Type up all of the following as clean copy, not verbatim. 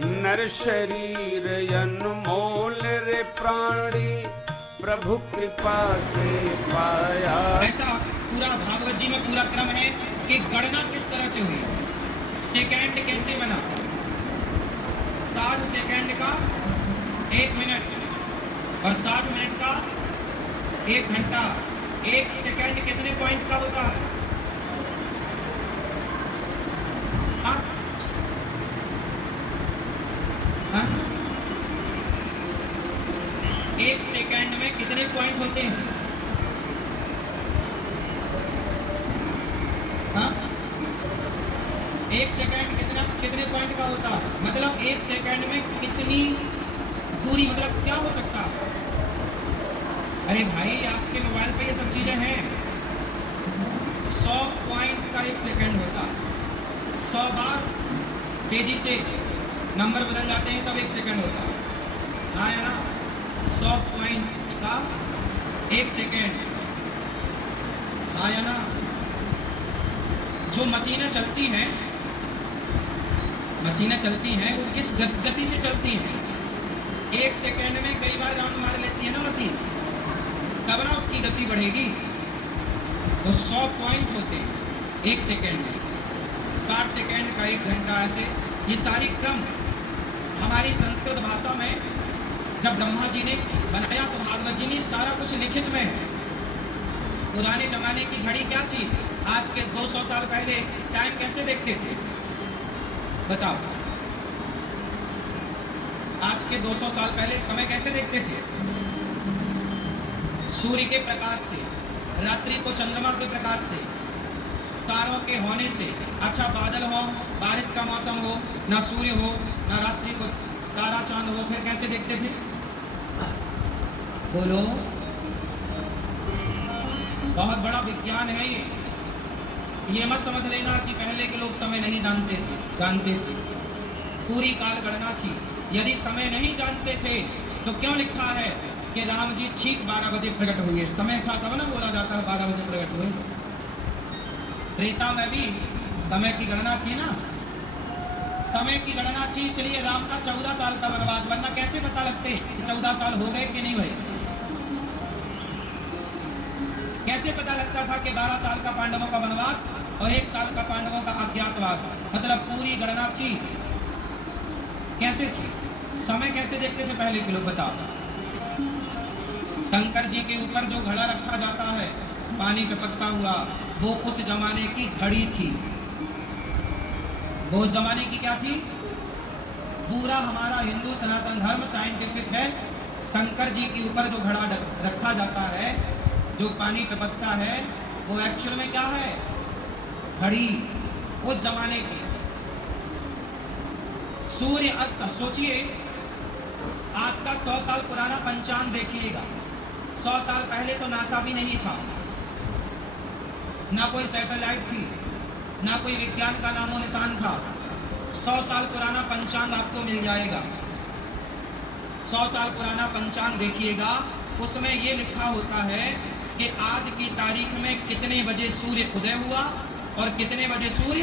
नर शरीर अनमोल रे प्राणी, प्रभु कृपा से पाया। ऐसा पूरा भागवत जी में पूरा क्रम है कि गणना किस तरह से हुई, सेकंड कैसे बना, 60 सेकंड का 1 मिनट और 60 मिनट का 1 घंटा। 1 सेकंड कितने पॉइंट का होता है? हाँ? हाँ? 1 सेकंड में कितने पॉइंट होते हैं? हाँ? 1 सेकंड कितने पॉइंट का होता है? मतलब 1 सेकंड में कितनी दूरी, मतलब क्या हो सकता है? अरे भाई, आपके मोबाइल पे ये सब चीजें हैं। 100 पॉइंट का 1 सेकंड होता है। 100 बार तेजी से नंबर बदल जाते हैं तब 1 सेकंड होता है। हाँ या ना? 100 पॉइंट का 1 सेकंड। हाँ या ना? जो मशीनें चलती हैं वो किस गति से चलती हैं? 1 सेकंड में कई बार राउंड मार लेती है ना मशीन, तब ना उसकी गति बढ़ेगी। तो 100 पॉइंट होते हैं 1 सेकंड में। 60 सेकंड का 1 घंटा, ऐसे ये सारी क्रम हमारी संस्कृत भाषा में जब ब्रह्मा जी ने बनाया तो भागवत जी ने सारा कुछ लिखित में है। पुराने जमाने की घड़ी क्या थी? आज के 200 साल पहले टाइम कैसे देखते थे बताओ? आज के 200 साल पहले समय कैसे देखते थे? सूर्य के प्रकाश से, रात्रि को चंद्रमा के प्रकाश से, तारों के होने से। अच्छा, बादल हो, बारिश का मौसम हो, ना सूर्य हो ना रात्रि को तारा चांद हो, फिर कैसे देखते थे? बोलो। बहुत बड़ा विज्ञान है ये मत समझ लेना कि पहले के लोग समय नहीं जानते थे। पूरी काल गणना थी। यदि समय नहीं जानते थे तो क्यों लिखा है कि राम जी ठीक 12 बजे प्रकट हुए? समय था तब ना बोला जाता है 12 बजे प्रकट हुए। त्रेता में भी समय की गणना थी ना, समय की गणना थी, इसलिए राम का 14 साल का वनवास। वरना कैसे पता लगते कि 14 साल हो गए कि नहीं हुए? कैसे पता लगता था कि 12 साल का पांडवों का वनवास और 1 साल का पांडवों का अज्ञातवास? मतलब पूरी गणना थी। कैसे थी? समय कैसे देखते थे पहले के लोग बताओ? शंकर जी के ऊपर जो घड़ा रखा जाता है पानी टपकता हुआ, वो उस जमाने की घड़ी थी। वो उस जमाने की क्या थी? पूरा हमारा हिंदू सनातन धर्म साइंटिफिक है। शंकर जी के ऊपर जो घड़ा रखा जाता है, जो पानी टपकता है, वो एक्चुअल में क्या है? घड़ी। उस जमाने की सूर्य अस्त। सोचिए, आज का 100 साल पुराना पंचांग देखिएगा। 100 साल पहले तो नासा भी नहीं था, ना कोई सैटेलाइट थी, ना कोई विज्ञान का नामो निशान था। 100 साल पुराना पंचांग आपको मिल जाएगा। 100 साल पुराना पंचांग देखिएगा, उसमें ये लिखा होता है कि आज की तारीख में कितने बजे सूर्य उदय हुआ और कितने बजे सूर्य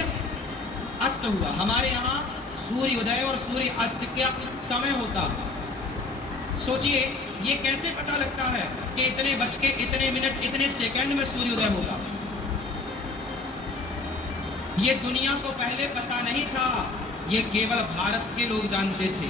अस्त हुआ। हमारे यहाँ सूर्य उदय और सूर्य अस्त का समय होता है। सोचिए, ये कैसे पता लगता है कि इतने बज के इतने मिनट इतने सेकंड में सूर्य उदय होगा? ये दुनिया को पहले पता नहीं था, ये केवल भारत के लोग जानते थे।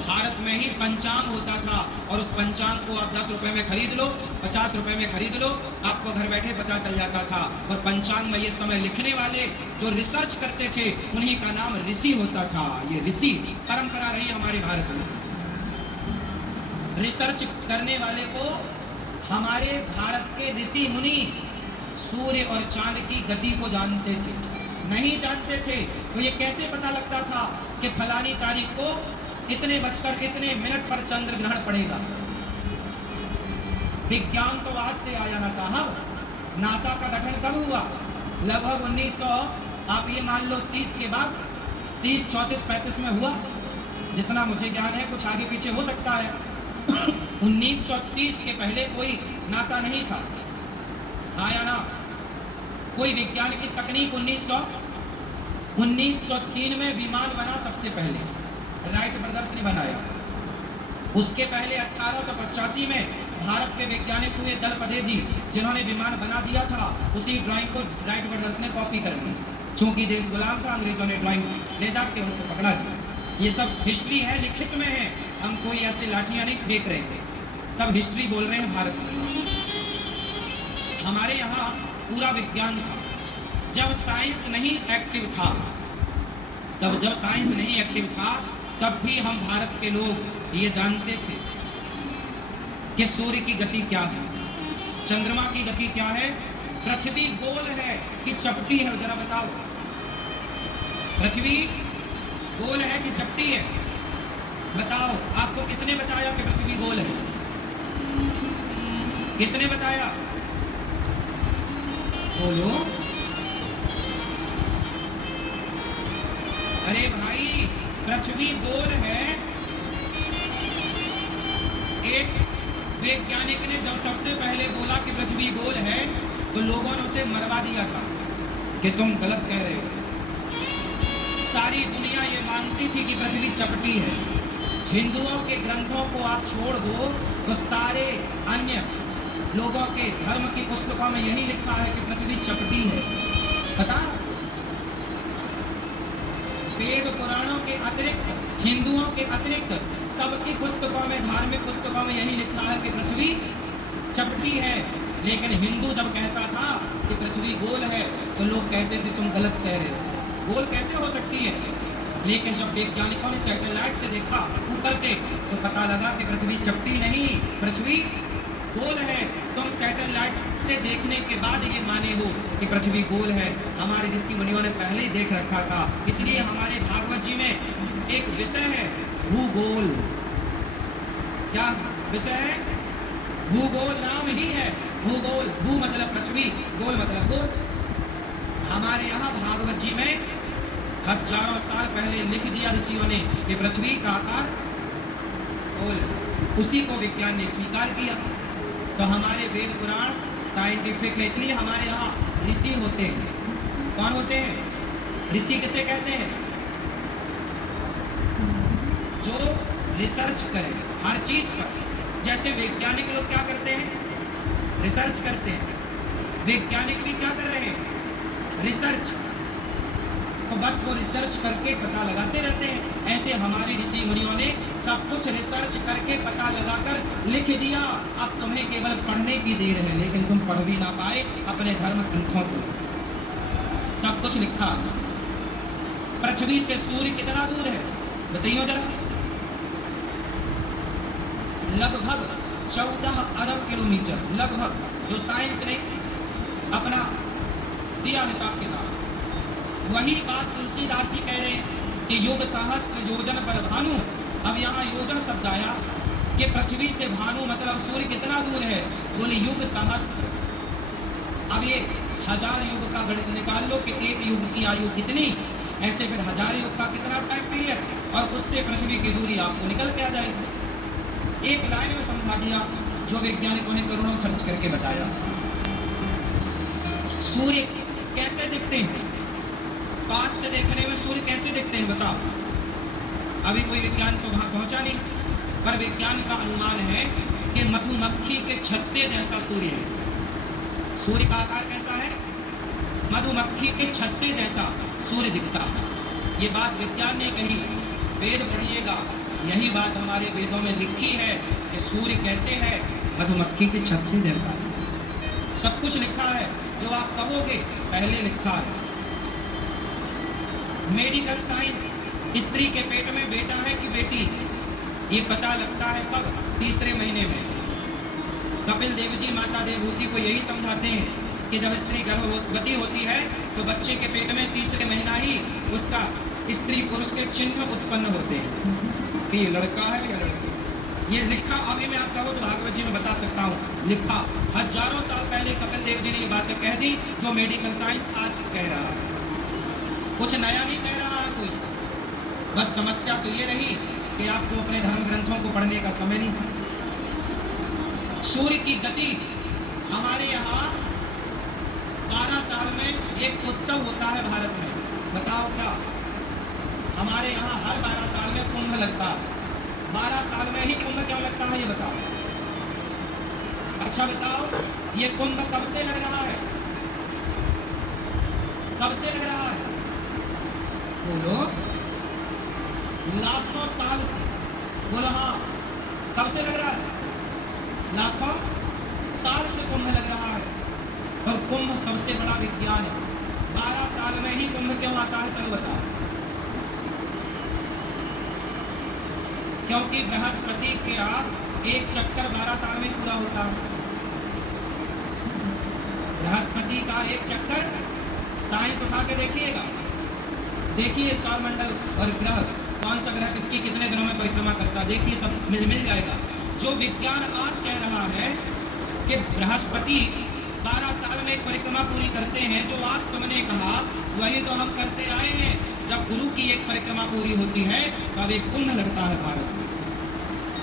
भारत में ही पंचांग होता था और उस पंचांग को आप 10 रुपए में खरीद लो, 50 रुपए में खरीद लो, आपको घर बैठे पता चल जाता था। और पंचांग में ये समय लिखने वाले जो रिसर्च करते थे, उन्हीं का नाम ऋषि होता था। ये ऋषि परंपरा रही हमारे भारत में। रिसर्च करने वाले को हमारे भारत के ऋषि मुनि सूर्य और चांद की गति को जानते थे। नहीं जानते थे तो ये कैसे पता लगता था कि फलानी तारीख को इतने बजकर इतने मिनट पर चंद्र ग्रहण पड़ेगा? विज्ञान तो आज से आया ना साहब। नासा का गठन कब हुआ? लगभग 1900, आप ये मान लो 30 के बाद, 30, 34, 35 में हुआ, जितना मुझे ज्ञान है। कुछ आगे पीछे हो सकता है। 1930 के पहले कोई नासा नहीं था, आया ना? कोई विज्ञान की तकनीक 1903 में विमान बना सबसे पहले। राइट ब्रदर्स ने बनाया। उसके पहले 1885 में भारत के वैज्ञानिक हुए दलपदे जी, जिन्होंने विमान बना दिया था। उसी ड्राइंग को राइट ब्रदर्स ने कॉपी कर ली। चूंकि देश गुलाम था, अंग्रेजों ने ड्राइंग ले जाके उनको पकड़ा दिया। ये सब हिस्ट्री है, लिखित में है। हम कोई ऐसे लाठियां नहीं देख रहे थे, सब हिस्ट्री बोल रहे हैं भारत की। हमारे यहाँ पूरा विज्ञान था। जब साइंस नहीं एक्टिव था, जब साइंस नहीं एक्टिव था, तब भी हम भारत के लोग ये जानते थे कि सूर्य की गति क्या है, चंद्रमा की गति क्या है, पृथ्वी गोल है कि चपटी है। जरा बताओ, पृथ्वी गोल है कि चपटी है? बताओ, आपको किसने बताया कि पृथ्वी गोल है? किसने बताया? बोलो। अरे भाई, पृथ्वी गोल है। एक वैज्ञानिक ने जब सबसे पहले बोला कि पृथ्वी गोल है, तो लोगों ने उसे मरवा दिया था कि तुम गलत कह रहे हो। सारी दुनिया ये मानती थी कि पृथ्वी चपटी है। हिंदुओं के ग्रंथों को आप छोड़ दो तो सारे अन्य लोगों के धर्म की पुस्तकों में यही लिखा है कि पृथ्वी चपटी है। पता, वेद पुराणों के अतिरिक्त, हिंदुओं के अतिरिक्त सबकी पुस्तकों में, धार्मिक पुस्तकों में यही लिखा है कि पृथ्वी चपटी है। लेकिन हिंदू जब कहता था कि पृथ्वी गोल है, तो लोग कहते थे तुम गलत कह रहे हो, गोल कैसे हो सकती है? लेकिन जब वैज्ञानिकों ने सैटेलाइट से देखा ऊपर से, तो पता लगा कि पृथ्वी चपटी नहीं, पृथ्वी गोल है। तुम सैटेलाइट से देखने के बाद ये माने हो कि पृथ्वी गोल है। हमारे ऋषि मुनियों ने पहले ही देख रखा था। इसलिए हमारे भागवत जी में एक विषय है, भूगोल। क्या विषय है? भूगोल नाम ही है, भूगोल। भू मतलब पृथ्वी, गोल मतलब गोल। हमारे यहाँ भागवत जी में हजारों साल पहले लिख दिया ऋषियों ने कि पृथ्वी का आकार गोल। उसी को विज्ञान ने स्वीकार किया। तो हमारे वेद पुराण साइंटिफिक है। इसलिए हमारे यहाँ ऋषि होते हैं। कौन होते हैं? ऋषि किसे कहते हैं? जो रिसर्च करें हर चीज पर। जैसे वैज्ञानिक लोग क्या करते हैं? रिसर्च करते हैं। वैज्ञानिक भी क्या कर रहे हैं? रिसर्च। तो बस वो रिसर्च करके पता लगाते रहते हैं। ऐसे हमारे ऋषि मुनियों ने सब कुछ रिसर्च करके पता लगाकर लिख दिया। अब तुम्हें केवल पढ़ने की देर है, लेकिन तुम पढ़ भी ना पाए अपने धर्म ग्रंथों को। सब कुछ लिखा। पृथ्वी से सूर्य कितना दूर है बताइए जरा? लगभग 14 अरब किलोमीटर, लगभग। जो साइंस ने अपना दिया हिसाब किताब, वही बात तुलसीदास जी कह रहे हैं कि युग सहस्त्र योजन पर भानु। अब यहाँ योजन शब्द आया कि पृथ्वी से भानु मतलब सूर्य कितना दूर है? बोले युग सहस्त्र। अब ये 1000 युग का गणित निकाल लो कि एक युग की आयु कितनी, ऐसे फिर 1000 युग का कितना टाइम पीरियड, और उससे पृथ्वी की दूरी आपको निकल के आ जाएगी। एक लाइन में समझा दिया जो वैज्ञानिकों ने करोड़ों खर्च करके बताया। सूर्य कैसे दिखते हैं? पास से देखने में सूर्य कैसे दिखते हैं बताओ? अभी कोई विज्ञान तो वहां पहुंचा नहीं, पर विज्ञान का अनुमान है कि मधुमक्खी के छत्ते जैसा सूर्य है। सूर्य का आकार कैसा है? मधुमक्खी के छत्ते जैसा सूर्य दिखता है। ये बात विज्ञान ने कही। वेद पढ़िएगा, यही बात हमारे वेदों में लिखी है कि सूर्य कैसे है? मधुमक्खी के छत्ते जैसा। सब कुछ लिखा है, जो आप कहोगे पहले लिखा है। मेडिकल साइंस, स्त्री के पेट में बेटा है कि बेटी, ये पता लगता है कब? तीसरे महीने में। कपिल देव जी माता देवहूति को यही समझाते हैं कि जब स्त्री गर्भवती होती है तो बच्चे के पेट में तीसरे महीना ही उसका स्त्री पुरुष के चिन्ह उत्पन्न होते हैं कि ये लड़का है या लड़की। ये लिखा, अभी मैं आप कहो तो भागवत जी में बता सकता हूँ, लिखा। हजारों साल पहले कपिल देव जी ने ये बातें कह दी जो मेडिकल साइंस आज कह रहा है। कुछ नया नहीं कह रहा है कोई। बस समस्या तो ये रही कि आपको अपने धर्म ग्रंथों को पढ़ने का समय नहीं था। सूर्य की गति हमारे यहाँ 12 साल में एक उत्सव होता है भारत में। बताओ क्या? हमारे यहाँ हर 12 साल में कुंभ लगता है। 12 साल में ही कुंभ क्यों लगता है ये बताओ। अच्छा बताओ, ये कुंभ कब से लग रहा है? कब से लग रहा है? बोलो। लाखों साल से। बोलो हाँ। कब से लग रहा है? लाखों साल से कुंभ लग रहा है। और कुंभ सबसे बड़ा विज्ञान है। 12 साल में ही कुंभ क्यों आता है? चलो बताओ। क्योंकि बृहस्पति का एक चक्कर 12 साल में पूरा होता है। बृहस्पति का एक चक्कर साइंस उठा के देखिएगा। देखिए सौरमंडल और ग्रह, कौन सा ग्रह किसकी कितने दिनों में परिक्रमा करता है, देखिए सब मिल जाएगा। जो विज्ञान आज कह रहा है कि बृहस्पति 12 साल में एक परिक्रमा पूरी करते हैं, जो आज तुमने कहा वही तो हम करते आए हैं। जब गुरु की एक परिक्रमा पूरी होती है तब एक कुंभ लगता है भारत में।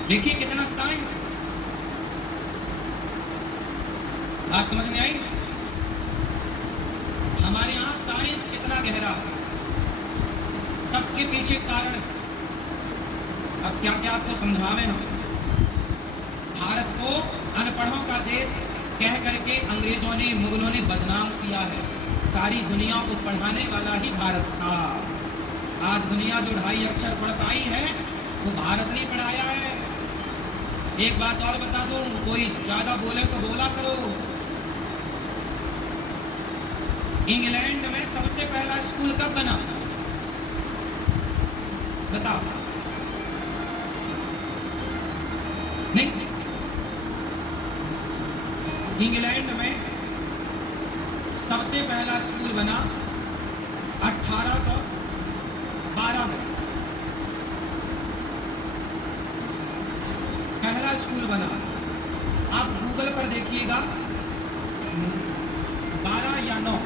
देखिए कितना साइंस। बात समझ में आई? हमारे यहाँ साइंस कितना गहरा है, सबके पीछे कारण। अब क्या क्या आपको समझावे हम। भारत को अनपढ़ों का देश कह करके अंग्रेजों ने, मुगलों ने बदनाम किया है। सारी दुनिया को पढ़ाने वाला ही भारत था। आज दुनिया जो 2.5 अक्षर पढ़ पाई है वो भारत ने पढ़ाया है। एक बात और बता दूं, कोई ज्यादा बोले तो बोला करो। इंग्लैंड में सबसे पहला स्कूल कब बना? बताओ। नहीं, इंग्लैंड में सबसे पहला स्कूल बना 1812 में। पहला स्कूल बना। आप गूगल पर देखिएगा, 12 या 9,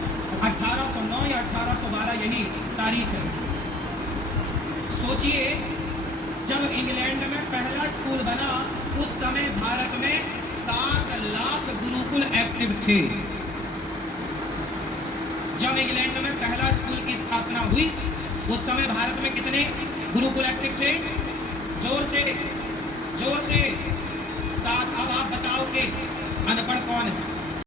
1809 या 1812 यही तारीख है। सोचिए, जब इंग्लैंड में पहला स्कूल बना उस समय भारत में 7 लाख गुरुकुल एक्टिव थे। जब इंग्लैंड में पहला स्कूल की स्थापना हुई उस समय भारत में कितने गुरुकुल एक्टिव थे? जोर से 7। अब आप बताओ कि अनपढ़ कौन है?